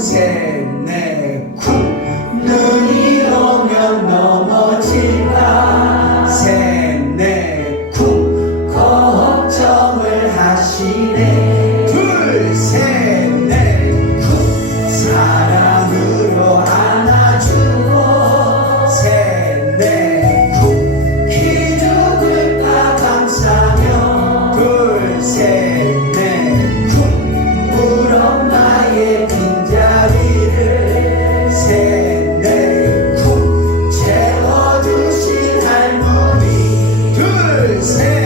셋넷구. 눈이 오면 넘어질까? 셋넷구. 걱정을 하시네. 둘셋. Yeah.